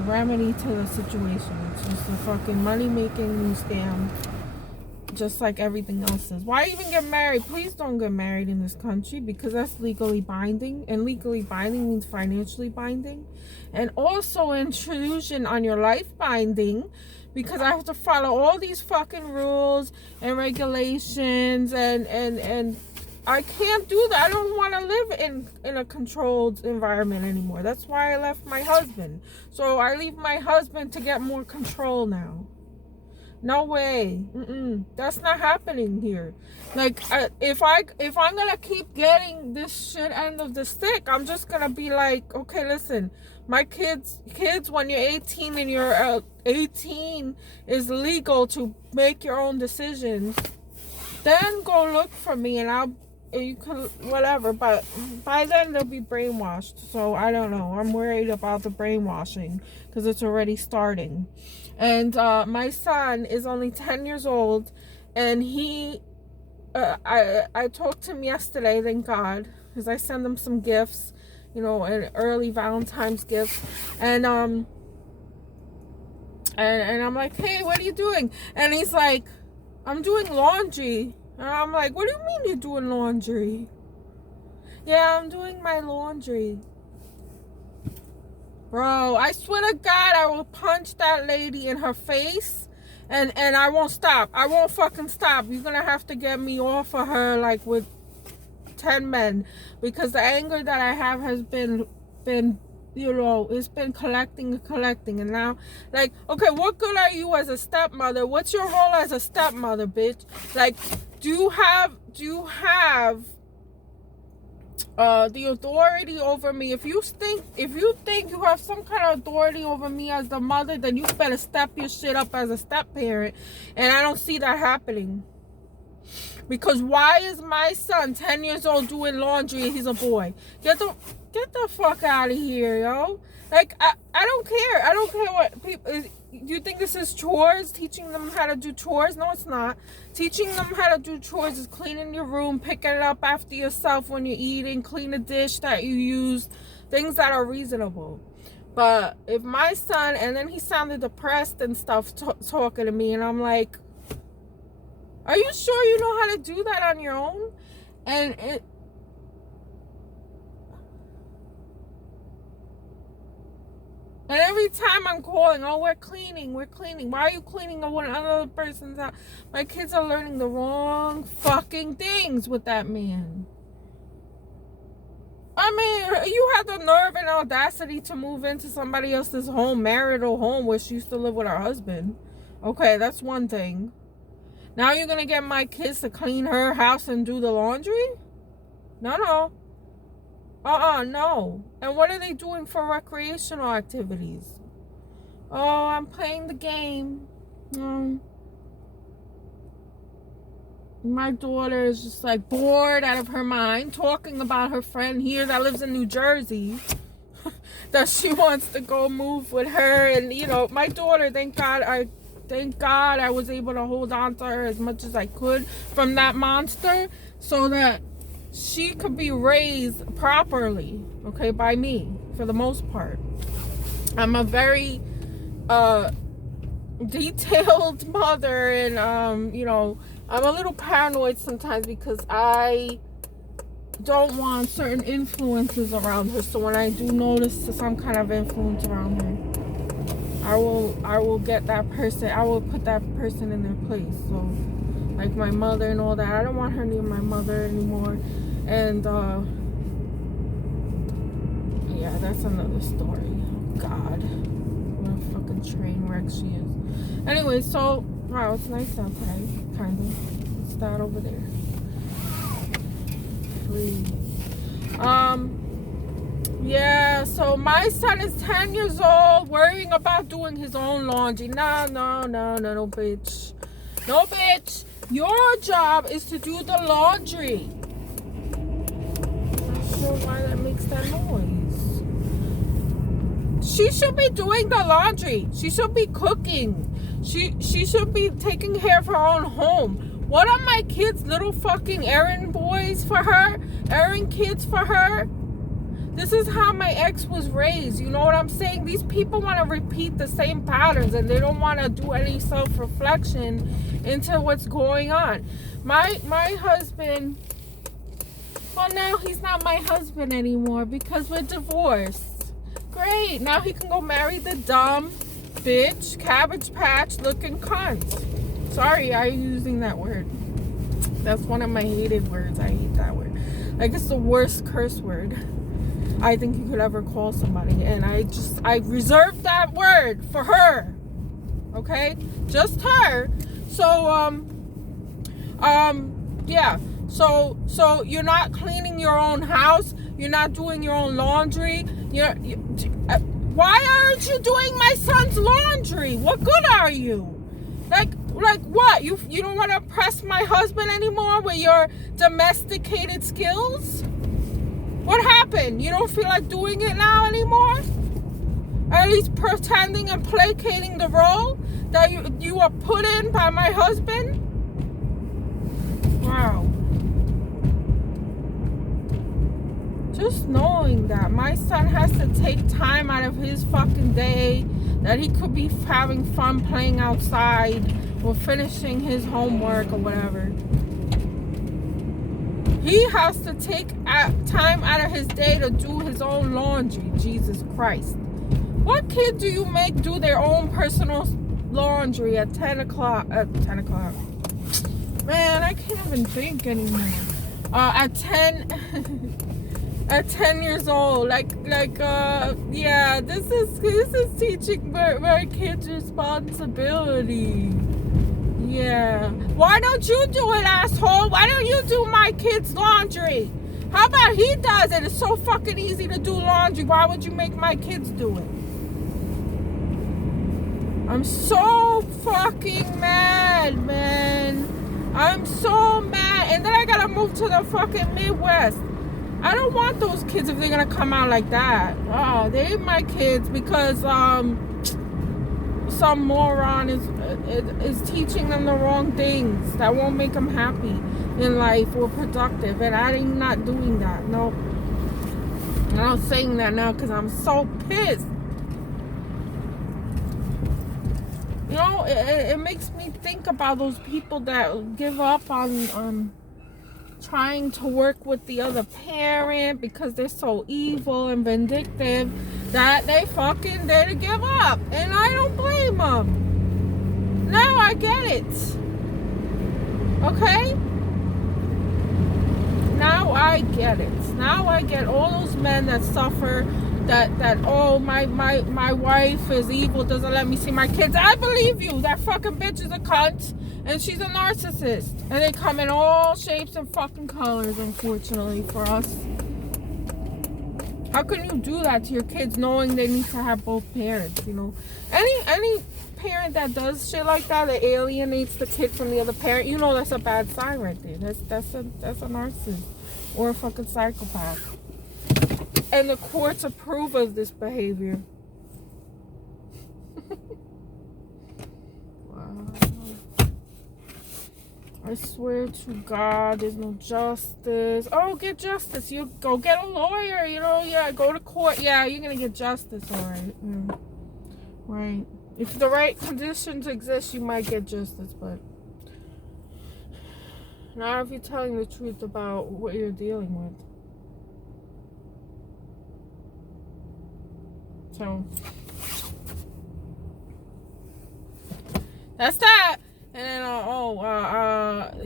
remedy to the situation. It's just a fucking money-making scam, just like everything else is. Why even get married? Please don't get married in this country, because that's legally binding, and legally binding means financially binding, and also intrusion on your life binding, because I have to follow all these fucking rules and regulations, and I can't do that. I don't want to live in a controlled environment anymore. That's why I left my husband. So I leave my husband to get more control now. No way. That's not happening here. Like, if I'm gonna keep getting this shit end of the stick, I'm just gonna be like, okay, listen, my kids, when you're 18 and you're 18 is legal to make your own decisions, then go look for me and you can, whatever, but by then they'll be brainwashed. So I don't know. I'm worried about the brainwashing because it's already starting. And my son is only 10 years old, and I talked to him yesterday, thank God, because I sent him some gifts, an early Valentine's gift, and I'm like, hey, what are you doing? And he's like, I'm doing laundry. And I'm like, what do you mean you're doing laundry? Yeah, I'm doing my laundry. Bro, I swear to God, I will punch that lady in her face, and I won't stop. I won't fucking stop. You're gonna have to get me off of her like with 10 men, because the anger that I have has been it's been collecting, and now, like, okay, what good are you as a stepmother? What's your role as a stepmother, bitch? Like, do you have the authority over me? If you think you have some kind of authority over me as the mother, then you better step your shit up as a step parent, and I don't see that happening. Because why is my son 10 years old doing laundry and he's a boy? Get the fuck out of here, yo. Like, I don't care. I don't care what people... Do you think this is chores? Teaching them how to do chores? No, it's not. Teaching them how to do chores is cleaning your room, picking it up after yourself when you're eating, clean a dish that you used, things that are reasonable. But if my son... And then he sounded depressed and stuff talking to me, and I'm like... Are you sure you know how to do that on your own? And every time I'm calling, oh, we're cleaning. Why are you cleaning on another person's house? My kids are learning the wrong fucking things with that man. I mean, you have the nerve and audacity to move into somebody else's home, marital home, where she used to live with her husband. Okay, that's one thing. Now you're going to get my kids to clean her house and do the laundry? No. No. And what are they doing for recreational activities? Oh, I'm playing the game. My daughter is just like bored out of her mind, talking about her friend here that lives in New Jersey that she wants to go move with her. And, my daughter, thank God I was able to hold on to her as much as I could from that monster, so that she could be raised properly, okay, by me, for the most part. I'm a very detailed mother, and I'm a little paranoid sometimes because I don't want certain influences around her. So when I do notice some kind of influence around her, I will get that person. I will put that person in their place. So, like my mother and all that. I don't want her near my mother anymore. And yeah, that's another story. Oh, God, what a fucking train wreck she is. Anyway, so wow, it's nice outside, kind of. It's that over there. Please. Yeah, so my son is 10 years old, worrying about doing his own laundry. No, bitch. No, bitch. Your job is to do the laundry. I'm not sure why that makes that noise. She should be doing the laundry. She should be cooking. She should be taking care of her own home. What are my kids, little fucking errand boys for her? Errand kids for her? This is how my ex was raised. You know what I'm saying? These people want to repeat the same patterns, and they don't want to do any self-reflection into what's going on. My husband, well, now he's not my husband anymore because we're divorced. Great. Now he can go marry the dumb bitch, Cabbage Patch looking cunt. Sorry, I'm using that word. That's one of my hated words. I hate that word. Like, it's the worst curse word I think you could ever call somebody. And I reserved that word for her. Okay? Just her. So, yeah. So you're not cleaning your own house. You're not doing your own laundry. Why aren't you doing my son's laundry? What good are you? Like what? You don't want to impress my husband anymore with your domesticated skills? What happened? You don't feel like doing it now anymore? At least pretending and placating the role that you were put in by my husband? Wow. Just knowing that my son has to take time out of his fucking day, that he could be having fun playing outside or finishing his homework or whatever. He has to take time out of his day to do his own laundry. Jesus Christ. What kid do you make do their own personal laundry at 10 o'clock? At 10 o'clock. Man, I can't even think anymore. At 10... At 10 years old, yeah, this is teaching my kids responsibility. Yeah. Why don't you do it, asshole? Why don't you do my kids' laundry? How about he does it? It's so fucking easy to do laundry. Why would you make my kids do it? I'm so fucking mad, man. I'm so mad. And then I gotta move to the fucking Midwest. I don't want those kids if they're gonna come out like that. Oh, they ain't my kids because some moron is teaching them the wrong things that won't make them happy in life or productive, and I'm not doing that. No, I'm not saying that now because I'm so pissed. You know, it makes me think about those people that give up on trying to work with the other parent because they're so evil and vindictive that they give up, and I don't blame them. Now I get it. Okay? Now I get it. Now I get all those men that suffer that oh, my wife is evil, doesn't let me see my kids. I believe you. That fucking bitch is a cunt and she's a narcissist. And they come in all shapes and fucking colors, unfortunately, for us. How can you do that to your kids knowing they need to have both parents, you know? Any parent that does shit like that alienates the kid from the other parent, you know that's a bad sign right there. That's a narcissist or a fucking psychopath. And the courts approve of this behavior. Wow. I swear to God, there's no justice. Oh, get justice. You go get a lawyer, you know, yeah, go to court. Yeah, you're gonna get justice, alright. Yeah. Right. If the right conditions exist, you might get justice, but not if you're telling the truth about what you're dealing with. So that's that. And then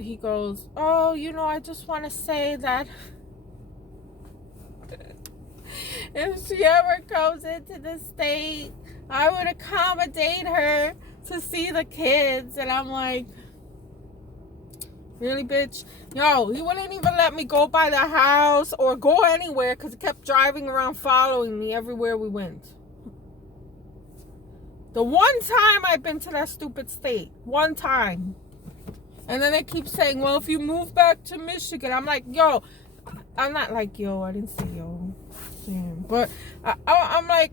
he goes, oh, you know, I just want to say that if she ever comes into the state, I would accommodate her to see the kids. And I'm like, really, bitch? Yo, he wouldn't even let me go by the house or go anywhere because he kept driving around following me everywhere we went. The one time I've been to that stupid state. One time. And then they keep saying, well, if you move back to Michigan. I'm like, yo. I'm not like, yo. I didn't say yo. Damn. But I'm like,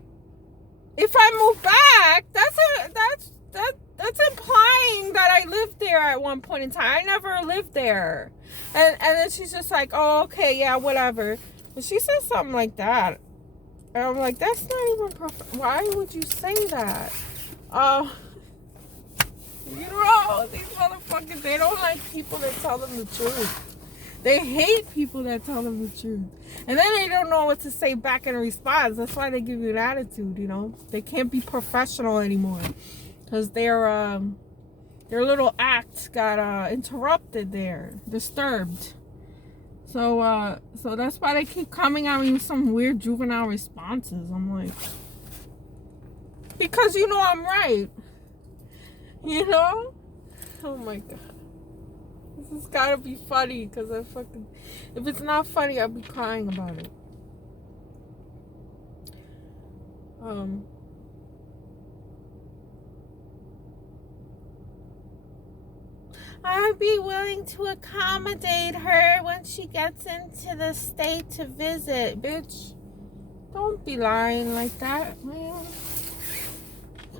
if I move back, that's implying that I lived there at one point in time. I never lived there. And then she's just like, oh, okay, yeah, whatever. But she said something like that. And I'm like, that's not even why would you say that? You know, these motherfuckers, they don't like people that tell them the truth. They hate people that tell them the truth. And then they don't know what to say back in response. That's why they give you an attitude, you know. They can't be professional anymore. Because their little act got interrupted there. Disturbed. So that's why they keep coming at me with some weird juvenile responses. I'm like, because you know I'm right. You know? Oh my god. This has gotta be funny, because if it's not funny, I'll be crying about it. I'd be willing to accommodate her when she gets into the state to visit. Bitch, don't be lying like that, man.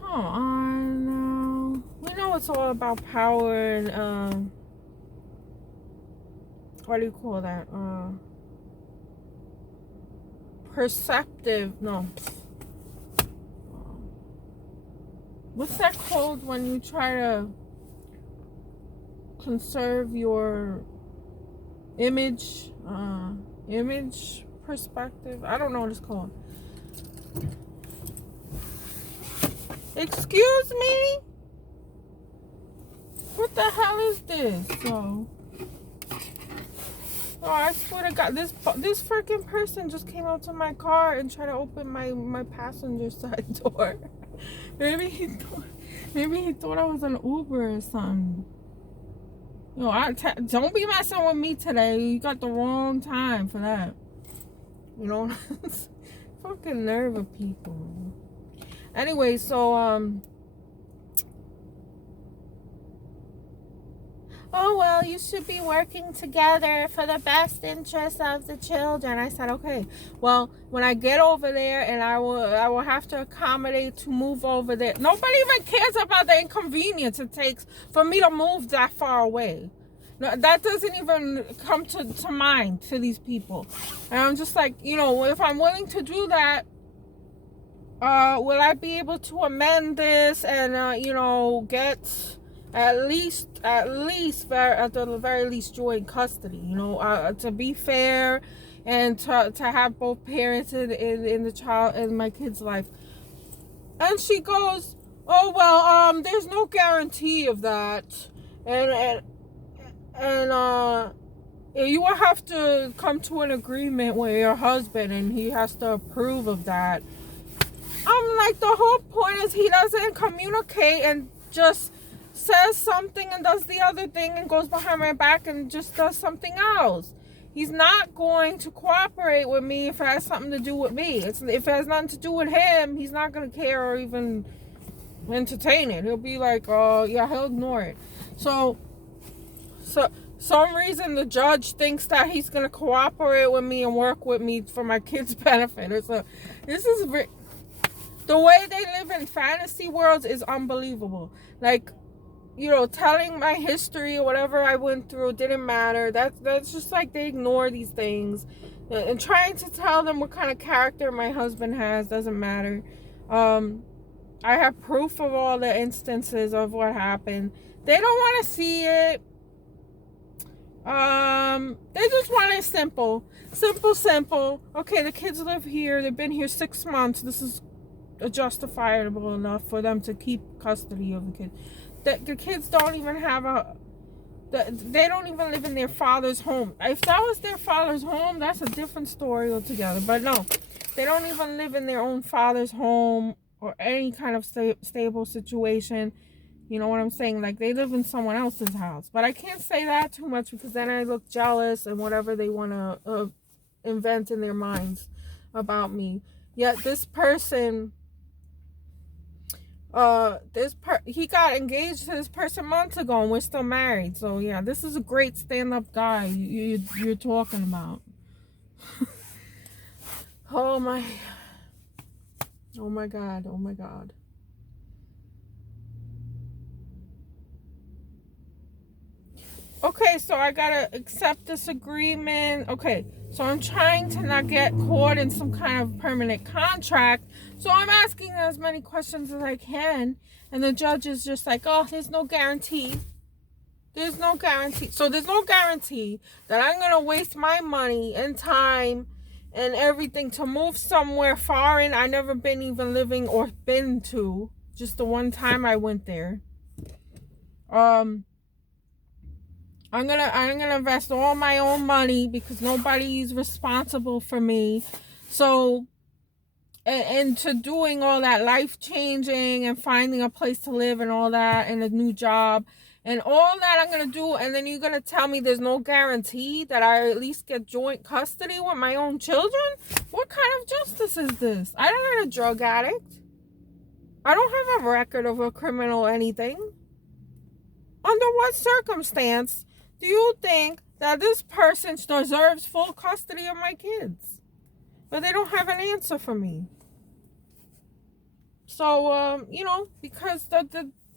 Come on now. We know it's all about power and, what do you call that? Perceptive, no. What's that called when you try to conserve your image perspective? I don't know what it's called. Excuse me? What the hell is this? Oh, I swear to God, this freaking person just came out to my car and tried to open my passenger side door. Maybe he thought I was an Uber or something. Yo, don't be messing with me today. You got the wrong time for that. You know, fucking nerve of people. Anyway, so oh, well, you should be working together for the best interest of the children. I said, okay, well, when I get over there, and I will have to accommodate to move over there. Nobody even cares about the inconvenience it takes for me to move that far away. No, that doesn't even come to mind to these people. And I'm just like, you know, if I'm willing to do that, will I be able to amend this and, you know, get at the very least joint custody, you know, to be fair and to have both parents in the child in my kid's life. And she goes, oh, well, there's no guarantee of that, and you will have to come to an agreement with your husband, and he has to approve of that. I'm like, the whole point is he doesn't communicate and just says something and does the other thing and goes behind my back and just does something else. He's not going to cooperate with me if it has something to do with me. If it has nothing to do with him, he's not going to care or even entertain it. He'll be like, oh, yeah, he'll ignore it. So some reason the judge thinks that he's going to cooperate with me and work with me for my kid's benefit. This is the way they live in fantasy worlds is unbelievable. Like, you know, telling my history or whatever I went through didn't matter. That's just like they ignore these things. And trying to tell them what kind of character my husband has doesn't matter. I have proof of all the instances of what happened. They don't want to see it. They just want it simple. Simple. Okay, the kids live here. They've been here 6 months. This is justifiable enough for them to keep custody of the kid. The kids don't even have they don't even live in their father's home. If that was their father's home, that's a different story altogether. But no, they don't even live in their own father's home or any kind of stable situation. You know what I'm saying? Like, they live in someone else's house. But I can't say that too much, because then I look jealous and whatever they want to invent in their minds about me. Yet this person, he got engaged to this person months ago, and we're still married. So yeah, this is a great stand-up guy you're talking about. Oh my god. Okay, so I gotta accept this agreement. Okay, so I'm trying to not get caught in some kind of permanent contract. So I'm asking as many questions as I can. And the judge is just like, oh, there's no guarantee. There's no guarantee. So there's no guarantee that I'm going to waste my money and time and everything to move somewhere foreign I never been even living or been to. Just the one time I went there. I'm gonna invest all my own money because nobody's responsible for me. So and to doing all that life changing and finding a place to live and all that and a new job and all that I'm gonna do, and then you're gonna tell me there's no guarantee that I at least get joint custody with my own children? What kind of justice is this? I don't know, a drug addict. I don't have a record of a criminal or anything. Under what circumstance do you think that this person deserves full custody of my kids? But they don't have an answer for me. So, because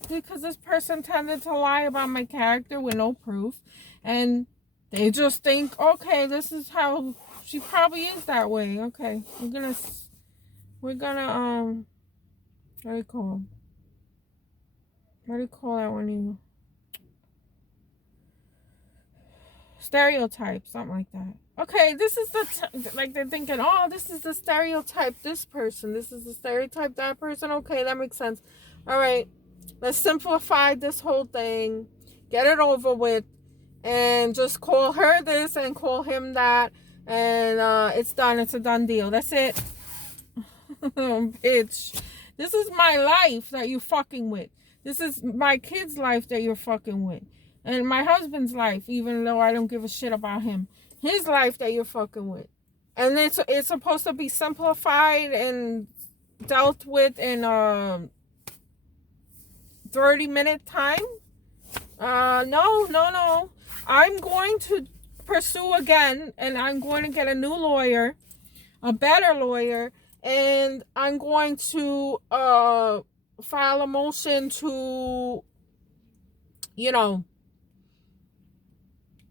because this person tended to lie about my character with no proof, and they just think, okay, this is how she probably is that way. Okay, we're gonna what do you call? What do you call that when you stereotypes, something like that. Okay, this is like they're thinking, oh, this is the stereotype, this person. This is the stereotype, that person. Okay, that makes sense. All right, let's simplify this whole thing, get it over with, and just call her this and call him that, and it's done. It's a done deal. That's it. Bitch, this is my life that you're fucking with. This is my kid's life that you're fucking with. And my husband's life, even though I don't give a shit about him. His life that you're fucking with. And it's supposed to be simplified and dealt with in 30-minute time? No. I'm going to pursue again, and I'm going to get a new lawyer, a better lawyer, and I'm going to file a motion to,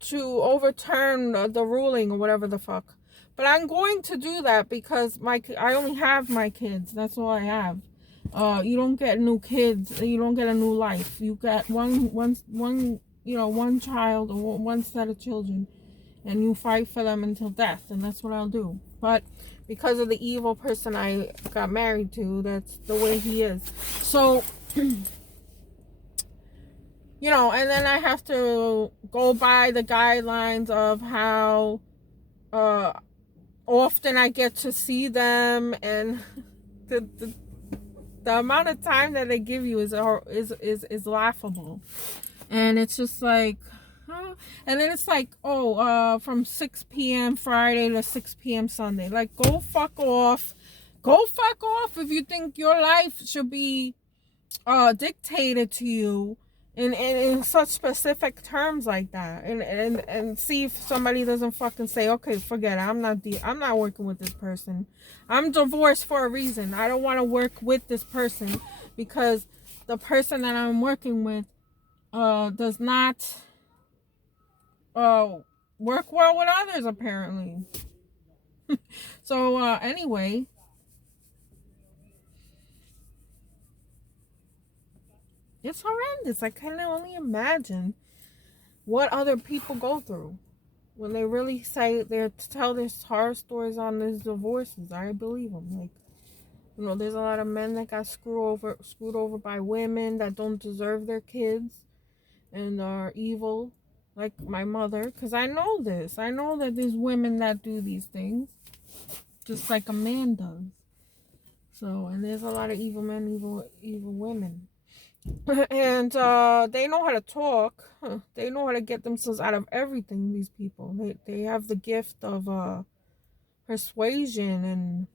to overturn the ruling or whatever the fuck. But I'm going to do that because I only have my kids. That's all I have. You don't get new kids. You don't get a new life. You get one child or one set of children, and you fight for them until death. And that's what I'll do. But because of the evil person I got married to, that's the way he is. So, and then I have to go by the guidelines of how often I get to see them, and the amount of time that they give you is laughable. And it's just like, huh? And then it's like, from 6 p.m. Friday to 6 p.m. Sunday. Like, go fuck off. Go fuck off if you think your life should be dictated to you in such specific terms like that, and see if somebody doesn't fucking say, okay, forget it, I'm not working with this person. I'm divorced for a reason. I don't want to work with this person because the person that I'm working with does not work well with others, apparently. So anyway, it's horrendous. I can only imagine what other people go through when they really tell their horror stories on these divorces. I believe them. Like, there's a lot of men that got screwed over by women that don't deserve their kids and are evil, like my mother. Because I know this. I know that there's women that do these things, just like a man does. So, and there's a lot of evil men, evil women. And they know how to talk. They know how to get themselves out of everything, these people. They have the gift of persuasion, and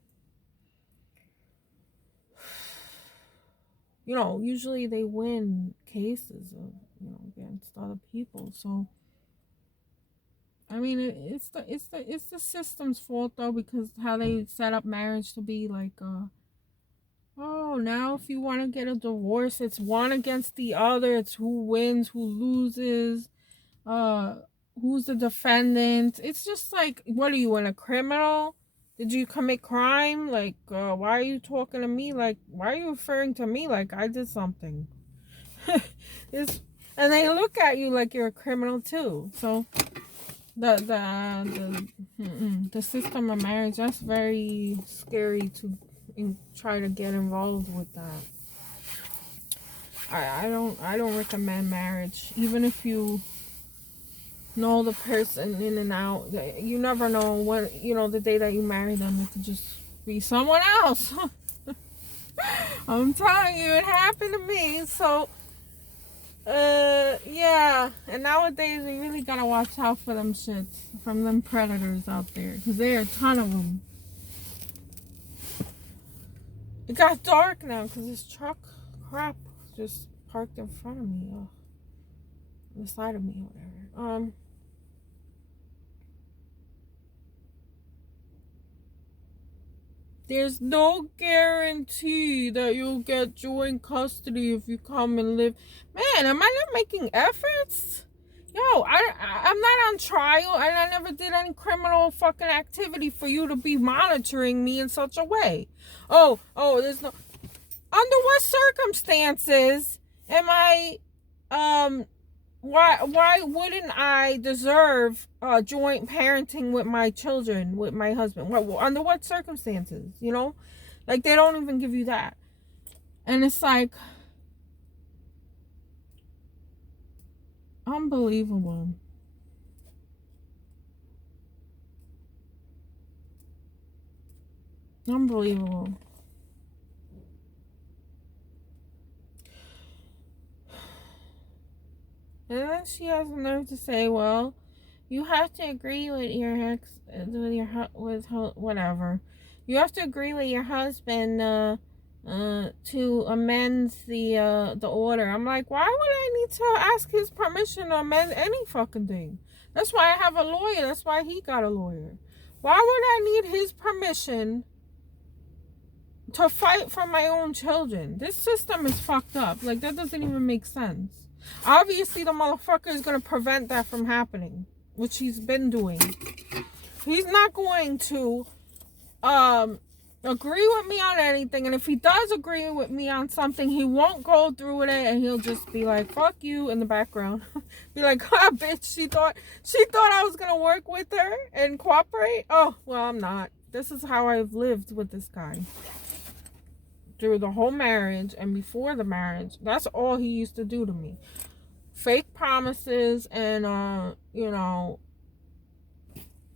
usually they win cases against other people. So I mean, it's the system's fault, though, because how they set up marriage to be like now if you want to get a divorce, it's one against the other. It's who wins, who loses. uh who's the defendant. It's just like, what are you, in a criminal? Did you commit crime? Like, why are you talking to me? Like, why are you referring to me like I did something? It's, and they look at you like you're a criminal too. So the system of marriage, that's very scary to try to get involved with that. I don't recommend marriage, even if you know the person in and out. You never know when, the day that you marry them, it could just be someone else. I'm telling you, it happened to me. So yeah, and nowadays we really gotta watch out for them shits, from them predators out there, because there are a ton of them. It got dark now because this truck crap just parked in front of me, on the side of me, or whatever. There's no guarantee that you'll get joint custody if you come and live. Man, am I not making efforts? Yo, I'm not on trial, and I never did any criminal fucking activity for you to be monitoring me in such a way. Oh, there's no... Under what circumstances am I, why wouldn't I deserve joint parenting with my children, with my husband? Under what circumstances? Like, they don't even give you that. And it's like, unbelievable. Unbelievable. And then she has the nerve to say, well, you have to agree with your whatever. You have to agree with your husband to amend the order. I'm like, why would I need to ask his permission to amend any fucking thing? That's why I have a lawyer. That's why he got a lawyer. Why would I need his permission to fight for my own children? This system is fucked up. Like, that doesn't even make sense. Obviously, the motherfucker is going to prevent that from happening, which he's been doing. He's not going to agree with me on anything, and if he does agree with me on something, he won't go through with it, and he'll just be like, fuck you, in the background. Be like, ah, bitch, she thought I was going to work with her and cooperate? Oh, well, I'm not. This is how I've lived with this guy. Through the whole marriage and before the marriage. That's all he used to do to me. Fake promises and,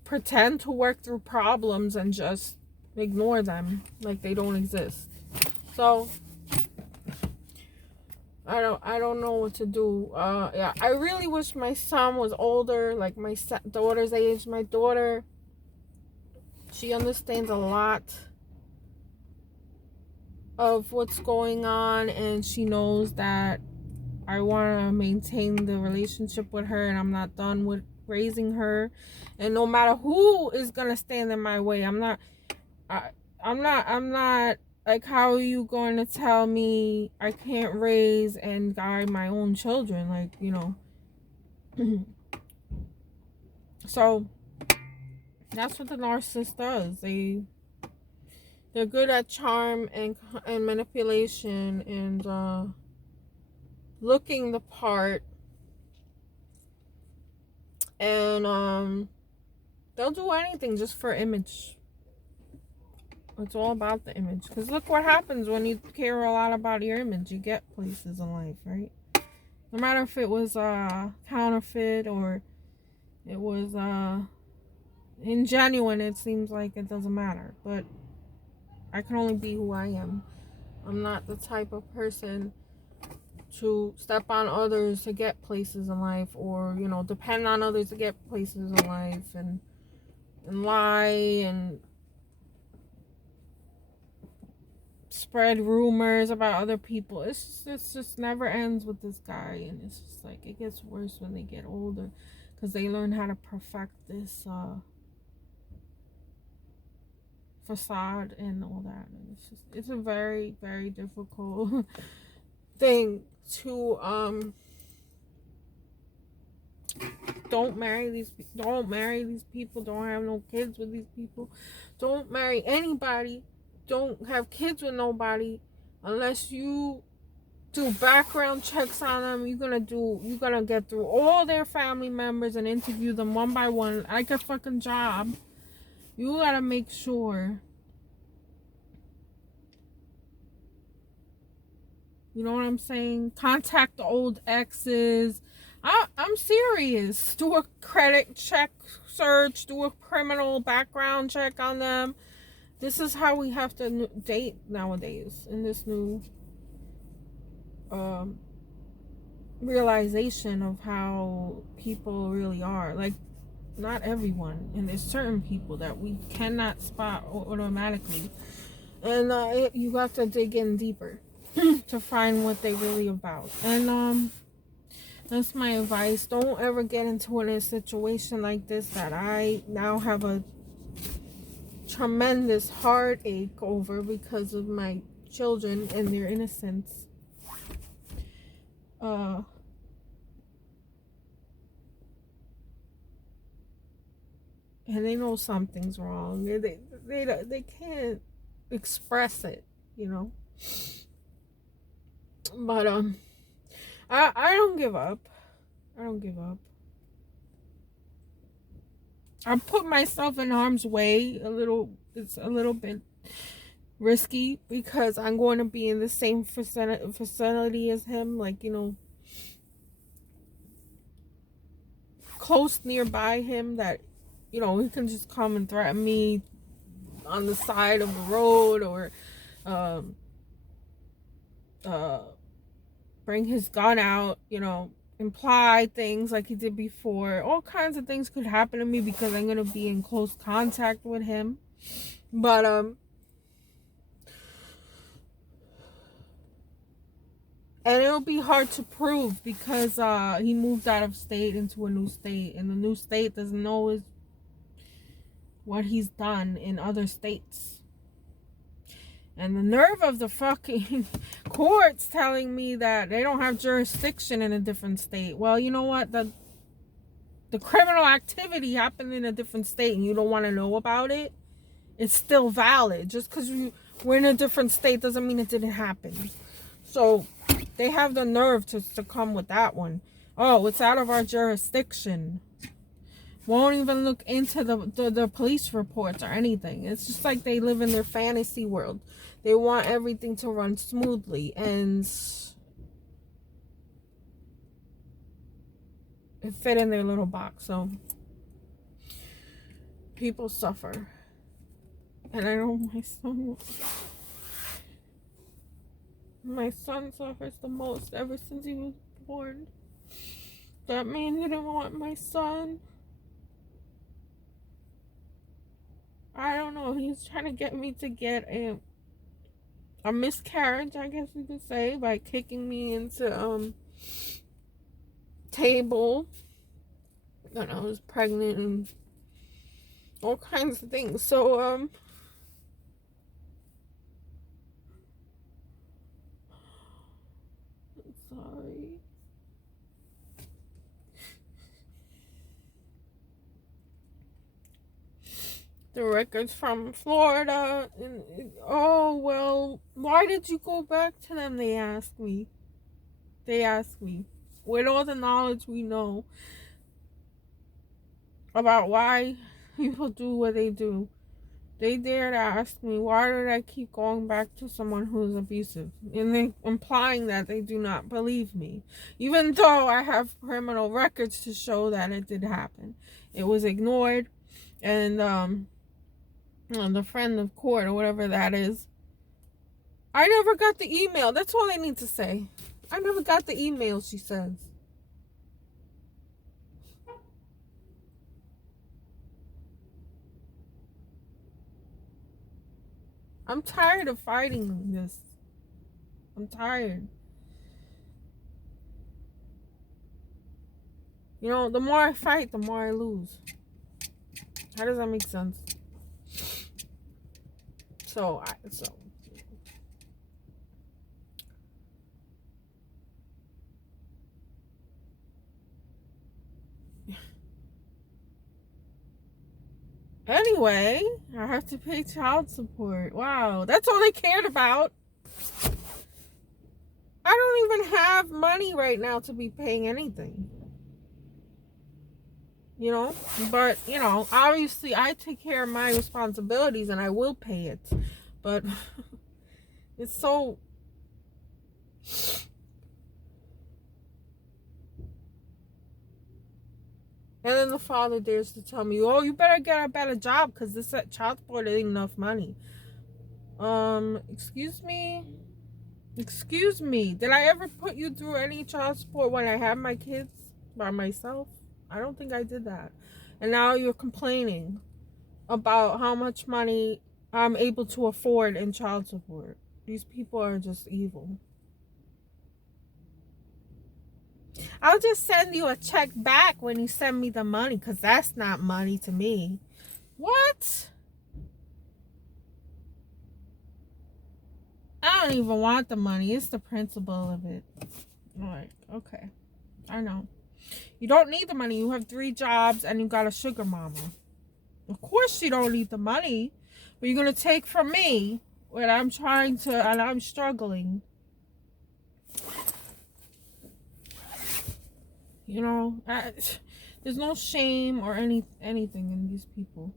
pretend to work through problems and just ignore them like they don't exist. So, I don't know what to do. Yeah, I really wish my son was older, like my daughter's age. My daughter, she understands a lot of what's going on, and she knows that I want to maintain the relationship with her, and I'm not done with raising her. And no matter who is gonna stand in my way, I'm not like, how are you going to tell me I can't raise and guide my own children? Like, So that's what the narcissist does. They're good at charm and manipulation and looking the part, and they'll do anything just for image. It's all about the image. Because look what happens when you care a lot about your image. You get places in life, right? No matter if it was counterfeit or it was ingenuine, it seems like it doesn't matter. But I can only be who I am. I'm not the type of person to step on others to get places in life, or depend on others to get places in life, and lie and spread rumors about other people. It's just never ends with this guy, and it's just like, it gets worse when they get older, because they learn how to perfect this facade and all that, and it's a very, very difficult thing to Don't marry these people. Don't have no kids with these people. Don't marry anybody. Don't have kids with nobody unless you do background checks on them. You're gonna get through all their family members and interview them one by one like a fucking job. You gotta make sure. You know what I'm saying? Contact the old exes. I'm serious. Do a credit check search. Do a criminal background check on them. This is how we have to date nowadays in this new realization of how people really are. Like, not everyone. And there's certain people that we cannot spot automatically. And you got to dig in deeper to find what they really about. And that's my advice. Don't ever get into a situation like this that I now have a tremendous heartache over because of my children and their innocence. And they know something's wrong. They can't express it, you know. But I don't give up. I don't give up. I put myself in harm's way a little. It's a little bit risky because I'm going to be in the same facility as him, like, you know, close nearby him, that, you know, he can just come and threaten me on the side of the road, or bring his gun out, you know, imply things like he did before. All kinds of things could happen to me because I'm gonna be in close contact with him. But and it'll be hard to prove because he moved out of state into a new state, and the new state doesn't know what he's done in other states. And the nerve of the fucking courts telling me that they don't have jurisdiction in a different state. Well, you know what? The criminal activity happened in a different state and you don't want to know about it. It's still valid. Just because we're in a different state doesn't mean it didn't happen. So they have the nerve to come with that one. Oh, it's out of our jurisdiction. Won't even look into the police reports or anything. It's just like they live in their fantasy world. They want everything to run smoothly, and it fit in their little box. So people suffer, and I know my son suffers the most ever since he was born. That man didn't want my son. I don't know. He's trying to get me to get a miscarriage, I guess you could say, by kicking me into table when I was pregnant and all kinds of things. So sorry. The records from Florida. Oh, well, why did you go back to them? They asked me. With all the knowledge we know about why people do what they do, they dare to ask me, why did I keep going back to someone who's abusive? And they implying that they do not believe me. Even though I have criminal records to show that it did happen. It was ignored. And the friend of court or whatever that is, I never got the email. That's all I need to say. I never got the email, she says. I'm tired of fighting this. I'm tired. You know, the more I fight, the more I lose. How does that make sense? So Anyway, I have to pay child support. Wow, that's all they cared about. I don't even have money right now to be paying anything. You know? But, you know, obviously I take care of my responsibilities and I will pay it. But it's so... And then the father dares to tell me, oh, you better get a better job because this child support ain't enough money. Excuse me? Excuse me. Did I ever put you through any child support when I had my kids by myself? I don't think I did that. And now you're complaining about how much money I'm able to afford in child support. These people are just evil. I'll just send you a check back when you send me the money, because that's not money to me. What? I don't even want the money. It's the principle of it. Like, okay. I know. You don't need the money. You have 3 jobs and you got a sugar mama. Of course you don't need the money. But you're going to take from me when I'm trying to, and I'm struggling. You know, there's no shame or anything in these people.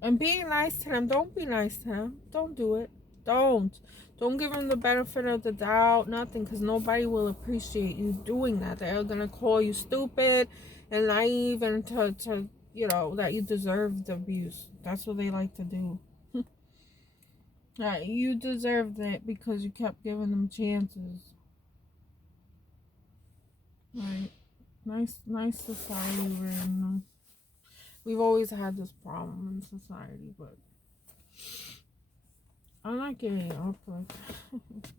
And being nice to them, don't be nice to them. Don't do it. Don't give them the benefit of the doubt, nothing, because nobody will appreciate you doing that. They're going to call you stupid and naive and to you know, that you deserve the abuse. That's what they like to do. That you deserved it because you kept giving them chances. Right. Nice society we're in. We've always had this problem in society, but I'm not giving up. Like,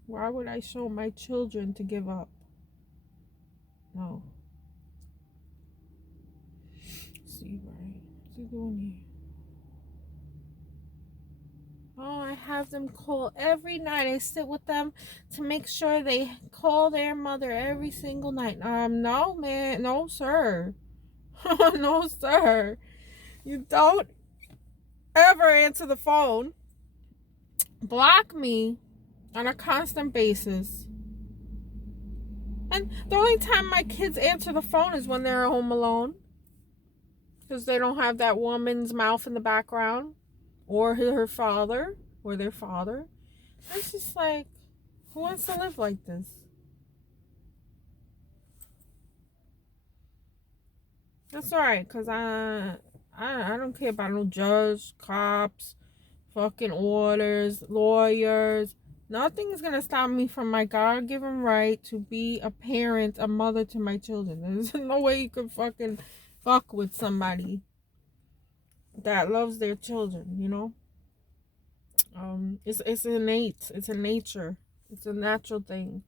why would I show my children to give up? No. Let's see, right? What's he doing here? Oh, I have them call every night. I sit with them to make sure they call their mother every single night. No, man. No, sir. No, sir. You don't ever answer the phone. Block me on a constant basis. And the only time my kids answer the phone is when they're home alone. Because they don't have that woman's mouth in the background. Or her father. Or their father. It's just like, who wants to live like this? That's alright. Because I don't care about no judge, cops, fucking orders, lawyers. Nothing is gonna stop me from my God-given right to be a parent, a mother to my children. There's no way you could fucking fuck with somebody that loves their children, you know? It's innate. It's a nature. It's a natural thing.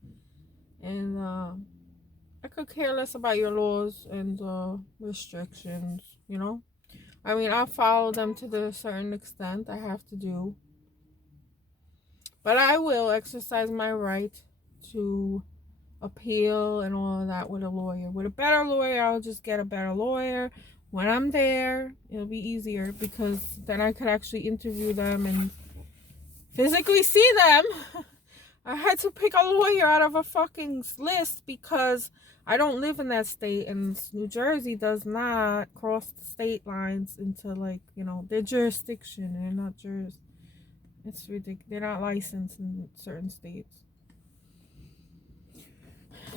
And I could care less about your laws and restrictions, you know? I mean, I'll follow them to the certain extent I have to do. But I will exercise my right to appeal and all of that with a lawyer. With a better lawyer, I'll just get a better lawyer. When I'm there, it'll be easier because then I could actually interview them and physically see them. I had to pick a lawyer out of a fucking list because I don't live in that state, and New Jersey does not cross the state lines into, like, you know, their jurisdiction. They're not It's ridiculous. They're not licensed in certain states.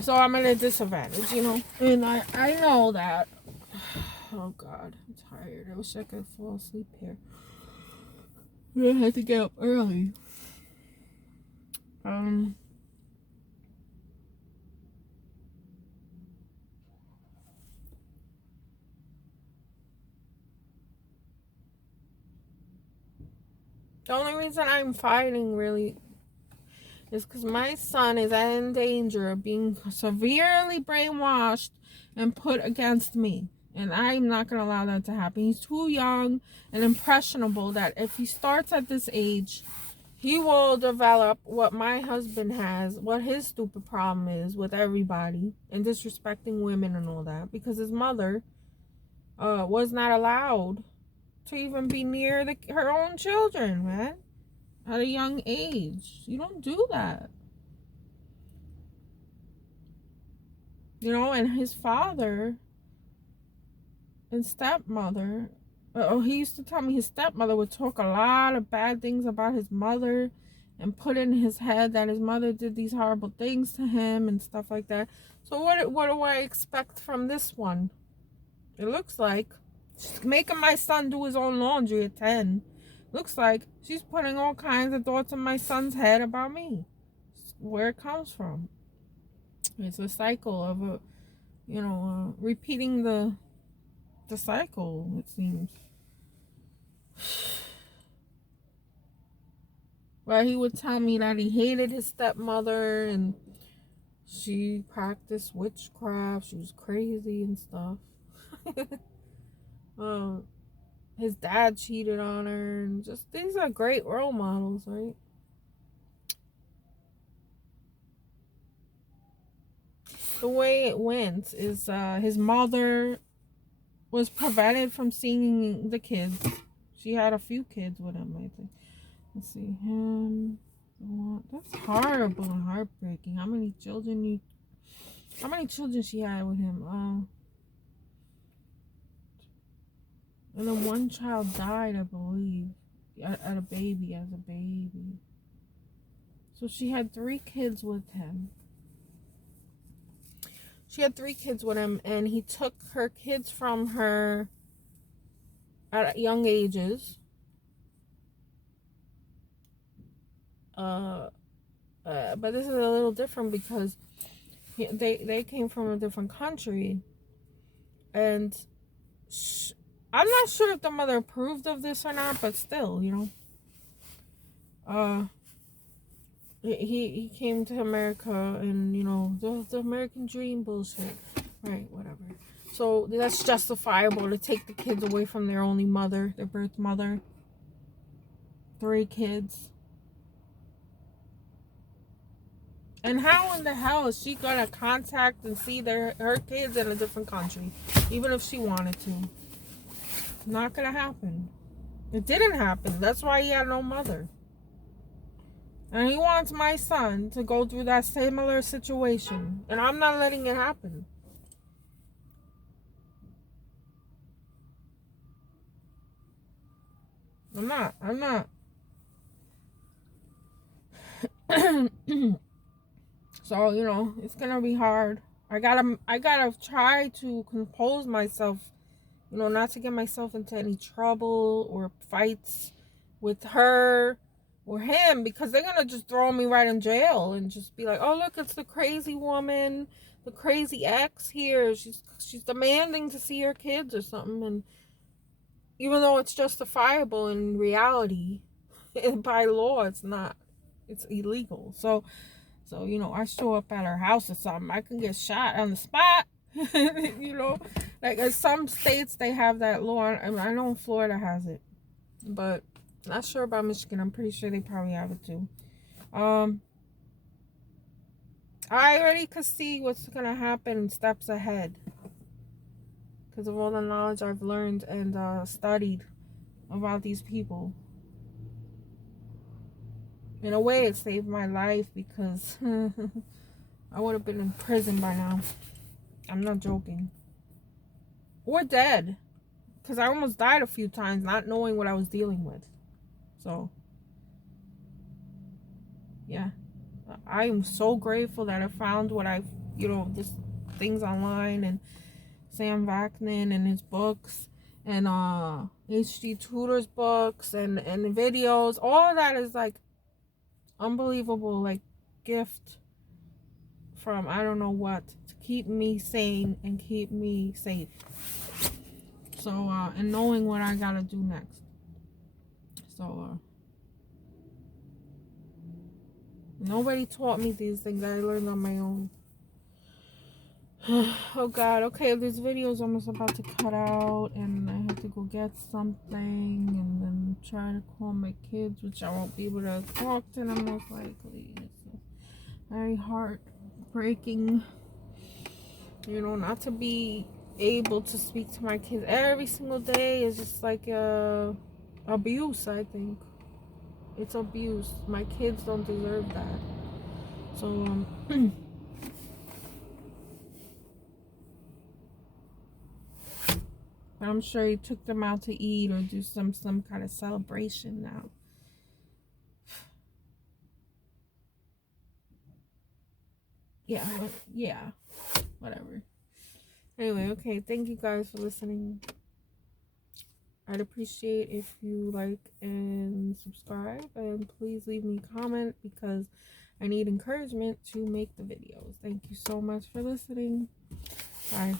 So I'm at a disadvantage, you know. And I know that. Oh, God. I'm tired. I wish I could fall asleep here. I had to get up early. The only reason I'm fighting really is because my son is in danger of being severely brainwashed and put against me. And I'm not going to allow that to happen. He's too young and impressionable that if he starts at this age, he will develop what my husband has, what his stupid problem is with everybody, and disrespecting women and all that. Because his mother was not allowed to even be near her own children, man, at a young age. You don't do that. You know, and his father and stepmother, he used to tell me his stepmother would talk a lot of bad things about his mother and put in his head that his mother did these horrible things to him and stuff like that. So what do I expect from this one? It looks like she's making my son do his own laundry at 10. Looks like she's putting all kinds of thoughts in my son's head about me. Where it comes from. It's a cycle of repeating the cycle, it seems. Well, he would tell me that he hated his stepmother and she practiced witchcraft. She was crazy and stuff. His dad cheated on her, and just these are great role models, right? The way it went is his mother was prevented from seeing the kids. She had a few kids with him, I think. Let's see, him. That's horrible and heartbreaking. How many children she had with him? And then one child died, I believe, as a baby. So she had 3 kids with him. And he took her kids from her at young ages. But this is a little different because they came from a different country, and I'm not sure if the mother approved of this or not, but still, he came to America, and the American dream bullshit, right? Whatever. So that's justifiable to take the kids away from their only mother, their birth mother. 3 kids. And how in the hell is she gonna contact and see her kids in a different country, even if she wanted to? Not gonna happen. It didn't happen. That's why he had no mother. And he wants my son to go through that similar situation, and I'm not letting it happen. I'm not. So, it's gonna be hard. I gotta try to compose myself, not to get myself into any trouble or fights with her or him, because they're gonna just throw me right in jail and just be like, oh, look, it's the crazy woman, the crazy ex here. She's demanding to see her kids or something. And even though it's justifiable in reality, by law, it's not. It's illegal. So, I show up at her house or something, I can get shot on the spot. Like in some states they have that law. I know Florida has it, but not sure about Michigan. I'm pretty sure they probably have it too. I already could see what's gonna happen steps ahead because of all the knowledge I've learned and studied about these people. In a way, it saved my life because I would have been in prison by now. I'm not joking. Or dead. Because I almost died a few times not knowing what I was dealing with. So, yeah. I am so grateful that I found what this things online, and Sam Vaknin and his books, and H.G. Tudor's books and videos. All of that is like unbelievable, like gift from I don't know what to keep me sane and keep me safe. So and knowing what I gotta do next. So nobody taught me these things. I learned on my own. Oh God. Okay, this video is almost about to cut out, and I have to go get something and then try to call my kids, which I won't be able to talk to them most likely. It's very heartbreaking, not to be able to speak to my kids every single day is just like abuse. I think it's abuse. My kids don't deserve that. So I'm sure he took them out to eat or do some kind of celebration now. Yeah, whatever. Anyway, okay, thank you guys for listening. I'd appreciate if you like and subscribe, and please leave me a comment because I need encouragement to make the videos. Thank you so much for listening. Bye.